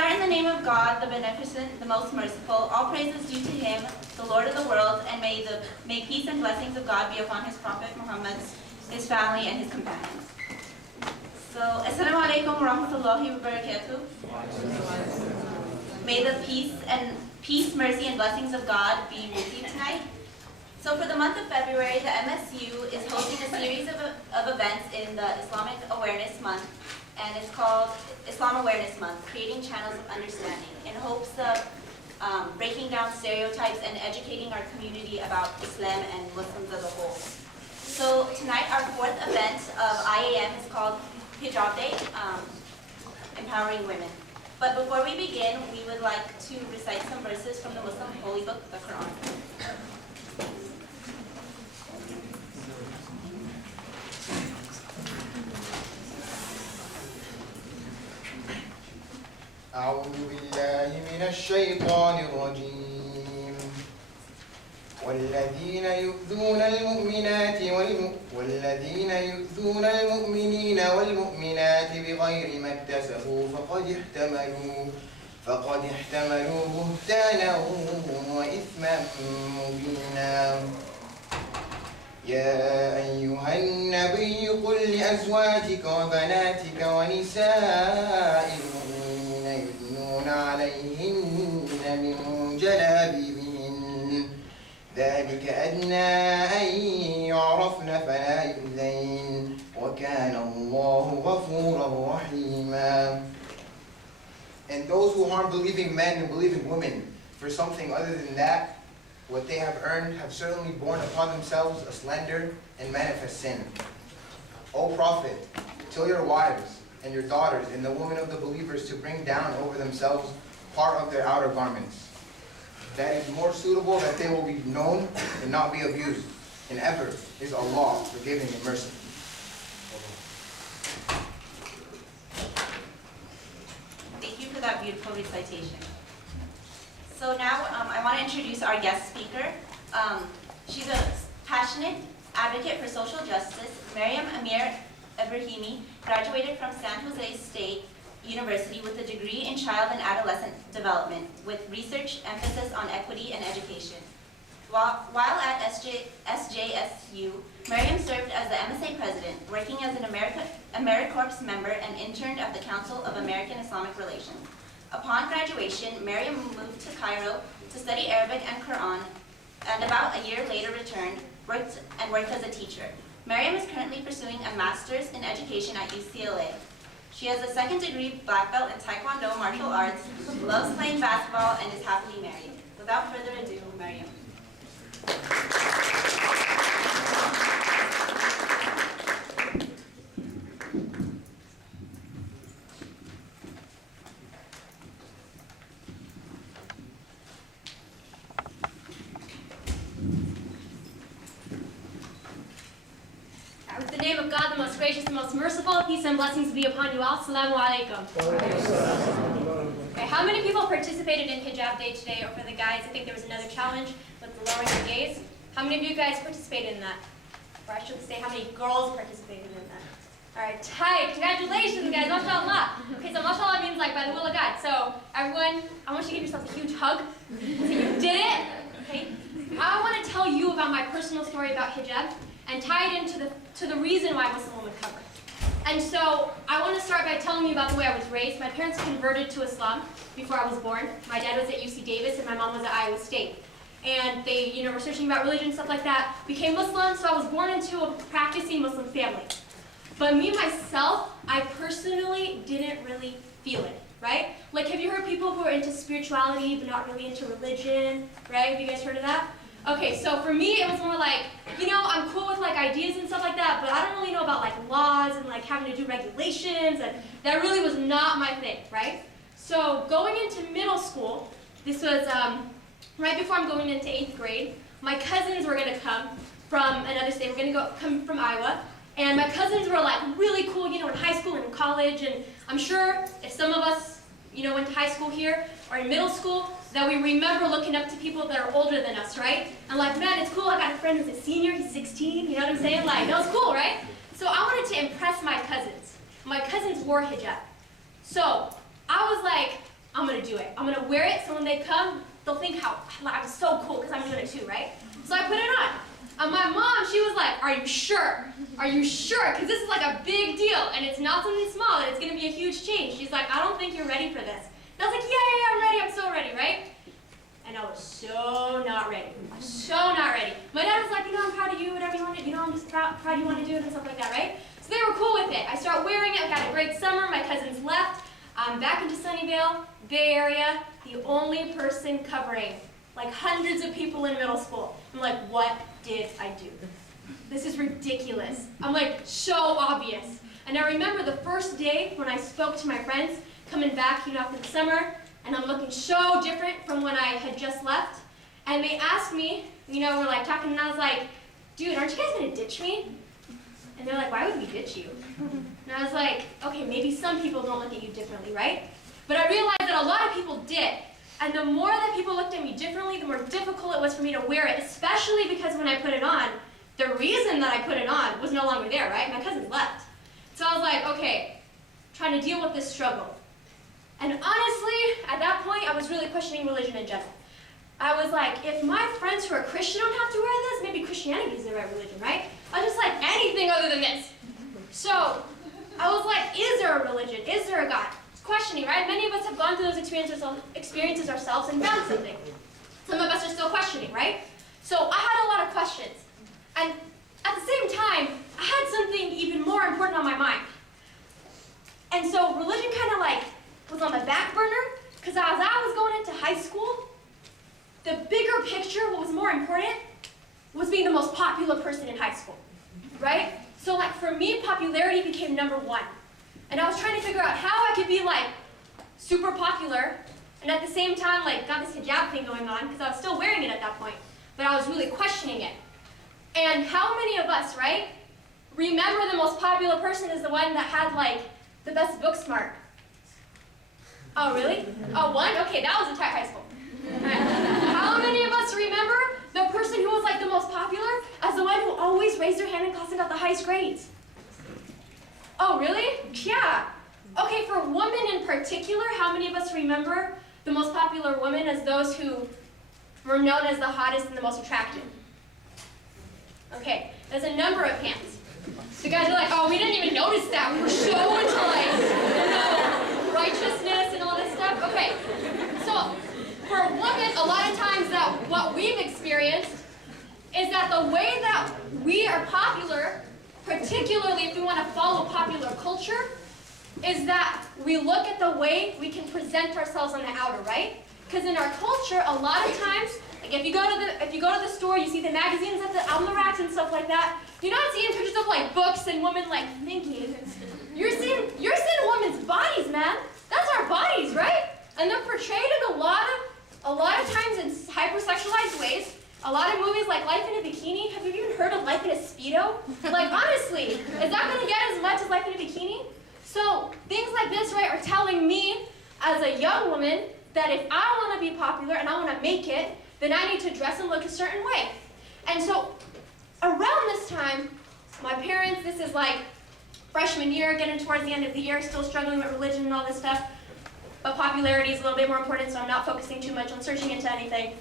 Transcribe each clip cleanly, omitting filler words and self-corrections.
start in the name of God, the Beneficent, the Most Merciful. All praise is due to Him, the Lord of the world, and may peace and blessings of God be upon His Prophet Muhammad, his family, and his companions. So, Assalamu alaikum wa rahmatullahi wa barakatuh. May the peace, mercy, and blessings of God be with you tonight. So for the month of February, the MSU is hosting a series of events in the Islamic Awareness Month, and it's called Islam Awareness Month, Creating Channels of Understanding, in hopes of breaking down stereotypes and educating our community about Islam and Muslims as a whole. So tonight, our fourth event of IAM is called Hijab Day, Empowering Women. But before we begin, we would like to recite some verses from the Muslim holy book, the Quran. أعوذ بالله من الشيطان الرجيم والذين يؤذون المؤمنين والمؤمنات بغير ما اكتسبوا فقد احتملوا بهتانا وإثما مبينا يا أيها النبي قل لأزواجك وبناتك ونساء المؤمنين يدنون عليهن من جلابيبهن ذلك أدنى أن يعرفن فلا يؤذين وكان الله غفورا رحيما. And those who harm believing men and believing women for something other than that, what they have earned, have certainly borne upon themselves a slender and manifest sin. O Prophet, tell your wives and your daughters and the women of the believers to bring down over themselves part of their outer garments. That is more suitable that they will be known and not be abused. And ever is Allah forgiving and merciful. Thank you for that beautiful recitation. So now I want to introduce our guest speaker. She's a passionate advocate for social justice. Maryam Amir Ibrahimi graduated from San Jose State University with a degree in child and adolescent development with research emphasis on equity and education. While at SJSU, Maryam served as the MSA president, working as an AmeriCorps member and interned at the Council of American Islamic Relations. Upon graduation, Maryam moved to Cairo to study Arabic and Quran, and about a year later returned, worked as a teacher. Maryam is currently pursuing a master's in education at UCLA. She has a second degree black belt in Taekwondo martial arts, loves playing basketball, and is happily married. Without further ado, Maryam. In the name of God, the most gracious and most merciful, peace and blessings be upon you all. Assalamu alaikum. Okay, how many people participated in Hijab Day today? Or for the guys, I think there was another challenge with the lowering the gaze. How many of you guys participated in that? Or I should say, how many girls participated in that? All right, tight. Congratulations, guys. MashaAllah. Okay, so MashaAllah means like by the will of God. So everyone, I want you to give yourselves a huge hug. So you did it. Okay. I want to tell you about my personal story about hijab and tie it into the reason why Muslim women cover. And so I want to start by telling you about the way I was raised. My parents converted to Islam before I was born. My dad was at UC Davis and my mom was at Iowa State. And they, were searching about religion and stuff like that, became Muslim, so I was born into a practicing Muslim family. But me, myself, I personally didn't really feel it, right? Like, have you heard people who are into spirituality but not really into religion, right? Have you guys heard of that? Okay, so for me, it was more like, I'm cool with like ideas and stuff like that, but I don't really know about like laws and like having to do regulations, and that really was not my thing, right? So going into middle school, this was right before I'm going into 8th grade, my cousins were gonna come from another state. We're gonna come from Iowa, and my cousins were like really cool, in high school and in college, and I'm sure if some of us, went to high school here or in middle school, that we remember looking up to people that are older than us, right? And like, man, it's cool, I got a friend who's a senior, he's 16, you know what I'm saying? Like, that was cool, right? So I wanted to impress my cousins. My cousins wore hijab. So I was like, do it. I'm gonna wear it so when they come, they'll think how I'm so cool because I'm doing it too, right? So I put it on. And my mom, she was like, are you sure? Are you sure? Because this is like a big deal and it's not something small and it's gonna be a huge change. She's like, I don't think you're ready for this. And I was like, yeah, I'm ready, I'm so ready, right? And I was so not ready. So not ready. My dad was like, I'm proud of you, whatever you want to do, I'm just proud you want to do it and stuff like that, right? So they were cool with it. I started wearing it, I had a great summer, my cousins left. I'm back into Sunnyvale, Bay Area, the only person covering like hundreds of people in middle school. I'm like, what did I do? This is ridiculous. I'm like, so obvious. And I remember the first day when I spoke to my friends coming back, after the summer, and I'm looking so different from when I had just left. And they asked me, we're like talking, and I was like, dude, aren't you guys gonna ditch me? And they're like, why would we ditch you? And I was like, okay, maybe some people don't look at you differently, right? But I realized that a lot of people did. And the more that people looked at me differently, the more difficult it was for me to wear it, especially because when I put it on, the reason that I put it on was no longer there, right? My cousins left. So I was like, okay, trying to deal with this struggle. And honestly, at that point, I was really questioning religion in general. I was like, if my friends who are Christian don't have to wear this, maybe Christianity is the right religion, right? I was just like, anything other than this. So I was like, is there a religion? Is there a God? It's questioning, right? Many of us have gone through those experiences ourselves and found something. Some of us are still questioning, right? So I had a lot of questions. And at the same time, I had something even more important on my mind. And so religion kind of like was on the back burner, because as I was going into high school, the bigger picture, what was more important, was being the most popular person in high school, right? So like for me, popularity became number one. And I was trying to figure out how I could be like super popular, and at the same time like got this hijab thing going on, because I was still wearing it at that point, but I was really questioning it. And how many of us, right, remember the most popular person is the one that had like the best book smart? Oh, really? Oh, one? Okay, that was entire high school. Right. How many of us remember the person who was like the most popular as the one who always raised their hand in class and got the highest grades? Oh, really? Yeah. Okay, for women in particular, how many of us remember the most popular women as those who were known as the hottest and the most attractive? Okay, there's a number of hands. The guys are like, oh, we didn't even notice that. We were so into like, righteousness and all this stuff. Okay, so for women, a lot of times that what we've experienced is that the way that we are popular, particularly if we want to follow popular culture, is that we look at the way we can present ourselves on the outer, right? Because in our culture, a lot of times, like if you go to the store, you see the magazines on the racks and stuff like that. You're not seeing pictures of like books and women like thinking. You're seeing women's bodies, man. That's our bodies, right? And they're portrayed in a lot of times in hypersexualized ways. A lot of movies like Life in a Bikini. Have you even heard of Life in a Speedo? Like honestly, is that gonna get as much as Life in a Bikini? So things like this, right, are telling me as a young woman that if I want to be popular and I want to make it, then I need to dress and look a certain way. And so around this time, my parents, this is like freshman year, getting towards the end of the year, still struggling with religion and all this stuff. But popularity is a little bit more important, so I'm not focusing too much on searching into anything.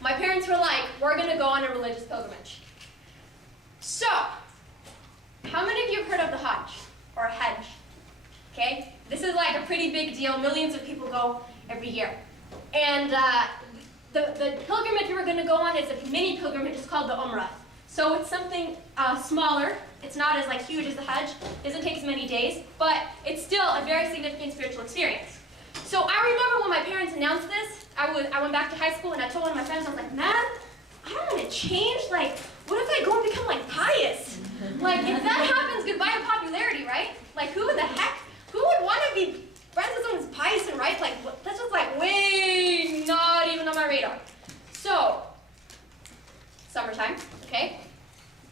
My parents were like, we're going to go on a religious pilgrimage. So, how many of you have heard of the Hajj, or Hajj? Okay, this is like a pretty big deal. Millions of people go every year. And the pilgrimage we were going to go on is a mini pilgrimage. It's called the Umrah. So it's something smaller. It's not as like huge as the Hajj. It doesn't take as many days, but it's still a very significant spiritual experience. So I remember when my parents announced this, I went back to high school and I told one of my friends, I was like, man, I don't want to change. Like, what if I go and become like pious? Like, if that happens, goodbye to popularity, right? Like, who in the heck? Who would want to be friends with someone who's pious and right? Like, that's just like way not even on my radar. So, summertime, okay?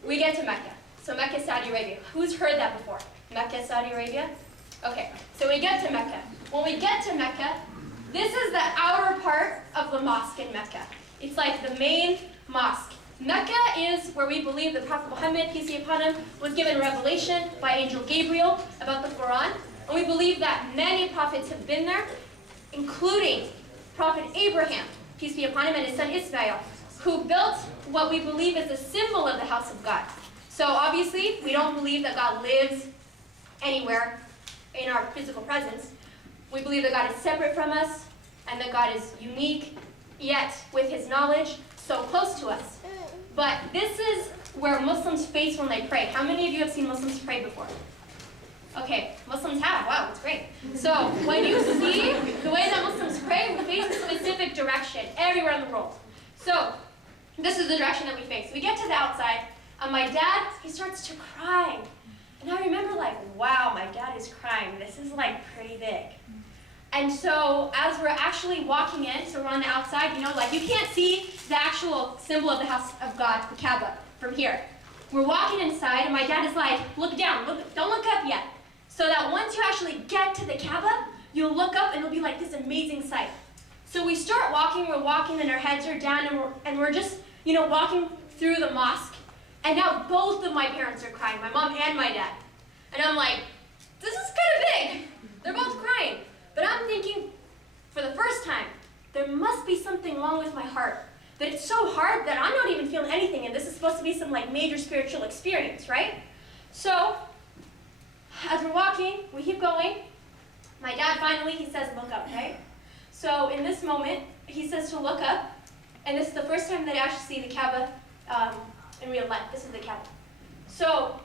We get to Mecca. So Mecca, Saudi Arabia. Who's heard that before? Mecca, Saudi Arabia? Okay, so we get to Mecca. When we get to Mecca, this is the outer part of the mosque in Mecca. It's like the main mosque. Mecca is where we believe the Prophet Muhammad, peace be upon him, was given revelation by Angel Gabriel about the Quran. And we believe that many prophets have been there. including Prophet Abraham, peace be upon him, and his son Ismail, who built what we believe is a symbol of the house of God. So obviously, we don't believe that God lives anywhere in our physical presence. We believe that God is separate from us, and that God is unique, yet with his knowledge, so close to us. But this is where Muslims face when they pray. How many of you have seen Muslims pray before? Okay, Muslims have. Wow, that's great. So when you see the way that Muslims pray, we face a specific direction everywhere in the world. So this is the direction that we face. We get to the outside, and my dad, he starts to cry. And I remember like, wow, my dad is crying. This is like pretty big. And so as we're actually walking in, so we're on the outside, you know, like you can't see the actual symbol of the house of God, the Kaaba, from here. We're walking inside, and my dad is like, look down, don't look up yet. So that once you actually get to the Kaaba, you'll look up and it'll be like this amazing sight. So we start walking, we're walking and our heads are down and we're just, you know, walking through the mosque. And now both of my parents are crying, my mom and my dad. And I'm like, this is kind of big. They're both crying. But I'm thinking, for the first time, there must be something wrong with my heart. That it's so hard that I'm not even feeling anything, and this is supposed to be some like major spiritual experience, right? So, as we're walking, we keep going. My dad finally, he says, look up, right? So in this moment, he says to look up, and this is the first time that I actually see the Kaaba in real life. This is the Kaaba. So,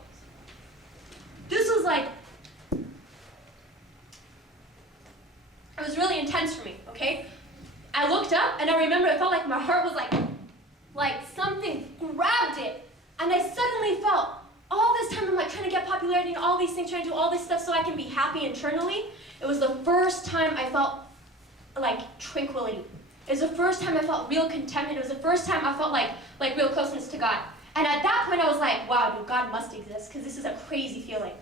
this was like, it was really intense for me, okay? I looked up, and I remember it felt like my heart was like something grabbed it, and I suddenly felt, all this time I'm like trying to get popularity and all these things, trying to do all this stuff so I can be happy internally. It was the first time I felt like tranquility. It was the first time I felt real contentment. It was the first time I felt like real closeness to God. And at that point I was like, wow, dude, God must exist, because this is a crazy feeling.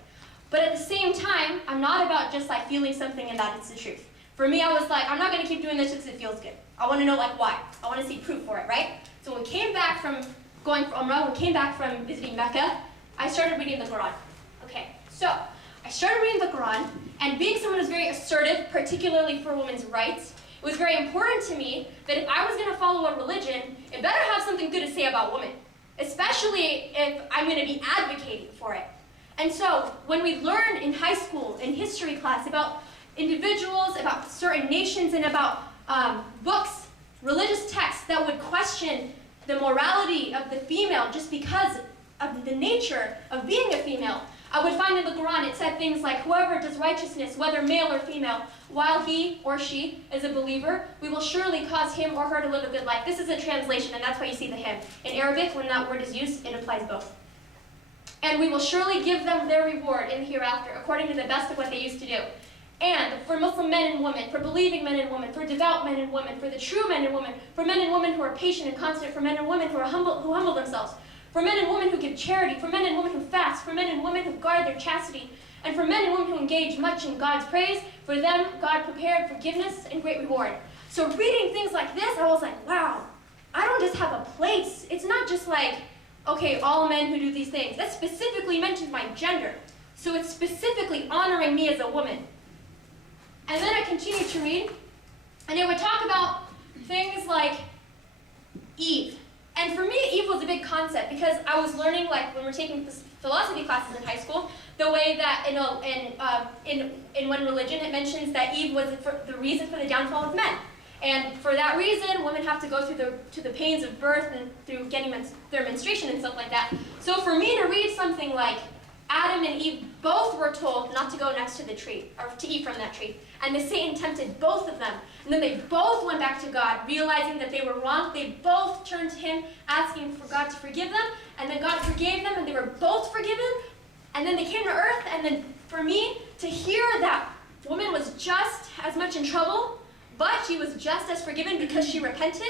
But at the same time, I'm not about just like feeling something and that it's the truth. For me, I was like, I'm not going to keep doing this because it feels good. I want to know like why. I want to see proof for it, right? So when we came back from going for Umrah, when we came back from visiting Mecca, I started reading the Quran. Okay, so I started reading the Quran, and being someone who's very assertive, particularly for women's rights, it was very important to me that if I was going to follow a religion, it better have something good to say about women, especially if I'm going to be advocating for it. And so when we learned in high school, in history class, about individuals, about certain nations, and about books, religious texts that would question the morality of the female just because of the nature of being a female, I would find in the Quran it said things like, whoever does righteousness, whether male or female, while he or she is a believer, we will surely cause him or her to live a good life. This is a translation, and that's why you see the him. In Arabic, when that word is used, it applies both. And we will surely give them their reward in the hereafter, according to the best of what they used to do. And for Muslim men and women, for believing men and women, for devout men and women, for the true men and women, for men and women who are patient and constant, for men and women who humble themselves, for men and women who give charity, for men and women who fast, for men and women who guard their chastity, and for men and women who engage much in God's praise, for them God prepared forgiveness and great reward. So reading things like this, I was like, wow, I don't just have a place. It's not just like, okay, all men who do these things. That specifically mentions my gender. So it's specifically honoring me as a woman. And then I continued to read, and it would talk about things like Eve. And for me, Eve was a big concept because I was learning, like when we're taking philosophy classes in high school, the way that in one religion it mentions that Eve was the reason for the downfall of men. And for that reason, women have to go through the pains of birth and through getting their menstruation and stuff like that. So for me to read something like Adam and Eve both were told not to go next to the tree, or to eat from that tree. And the Satan tempted both of them. And then they both went back to God, realizing that they were wrong. They both turned to him, asking for God to forgive them. And then God forgave them, and they were both forgiven. And then they came to earth, and then for me, to hear that woman was just as much in trouble, but she was just as forgiven because she repented,